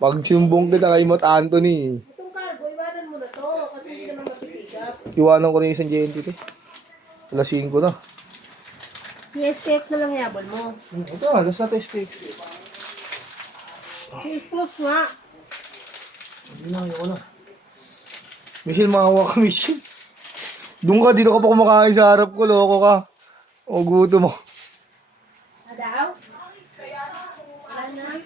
Pag sinumbong kita kay Mat Anthony. Itong cargo, iwanan mo na to. Kasi hindi naman mapipigat. Iwanan ko na yung isang JNT to. Alas 5 na. Yung SPX na lang yabol mo. Ito nga, alas natin SPX. Cheese plus nga. Hindi na, ayoko na. Michelle, makawa ka, Michelle. Doon ka, dito ka pa kumakain sa harap ko, loko ka. O, guto mo. Adaw? Wala na.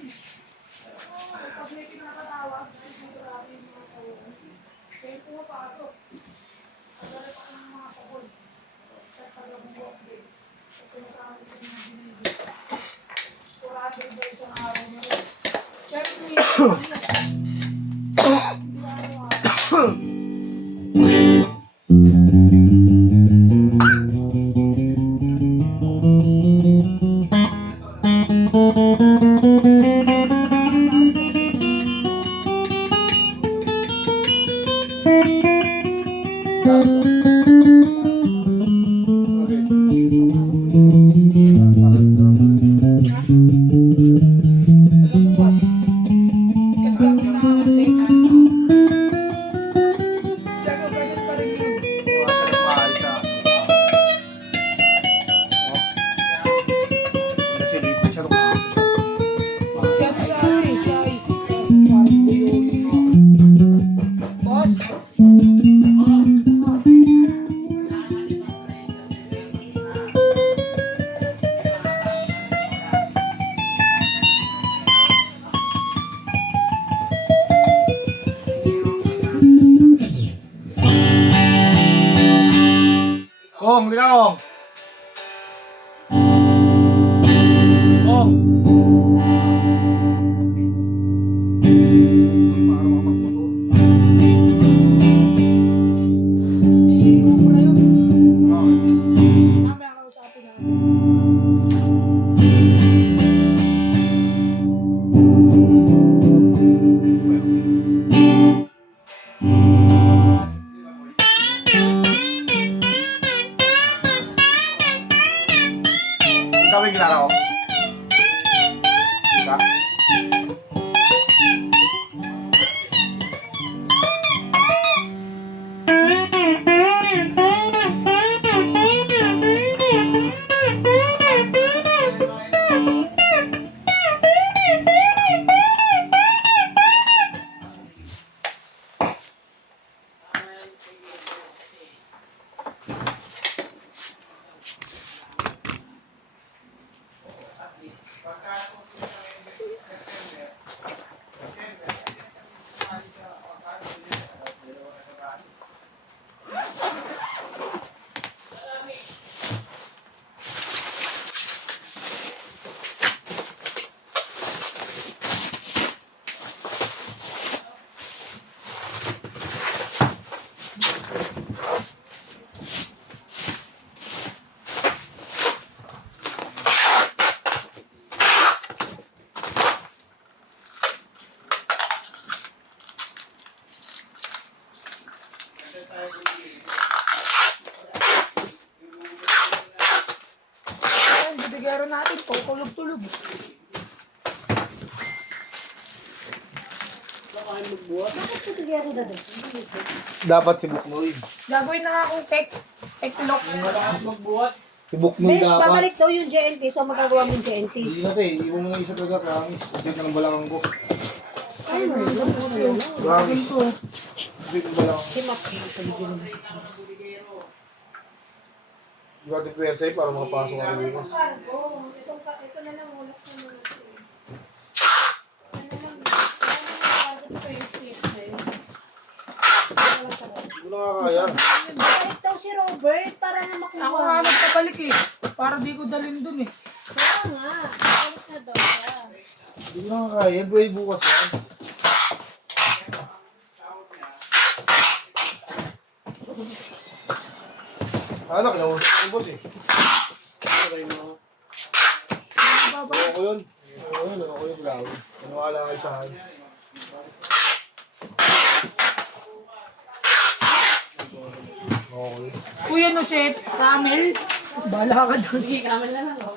Kong, lika Kong. Kong. Para makapagmotor. Hindi mo pala yun. Bakit? Mamaya kausapin natin. Kita mo yung gitara ko? Kita? Ang bidigaro natin, tulog-tulog. Bakit bidigaro na doon? Dapat si Buknoy. Gagawin na nga akong teklock. Si Buknoy Besh, dapat. babalik daw yung JNT, so magagawa mo yung JNT. Hindi na tayo, iwan mo nga isa talaga, promise. Dito ng balangang ko. Ay, no. Promise. Dito ng balangang. Himak yung paligid mo. Di ba ating pwersa para makapasok ako dito? Ito na lang, ulas na muna ito. Hindi ko nakakaya. Balik daw si Robert para na makuha. Ako nga nagpabalik eh. Para di ko dalhin dun eh. Kaya nga, balik na daw siya. Hindi ko nakakaya. Buhay bukas yan. Ano, kinausap ko yung boss eh. Ano ko yun? Ano ko yun? Nanuwala kayo sa akin. Okay. Kuya no shit, camel. Bala ka dun. Kamala na lang.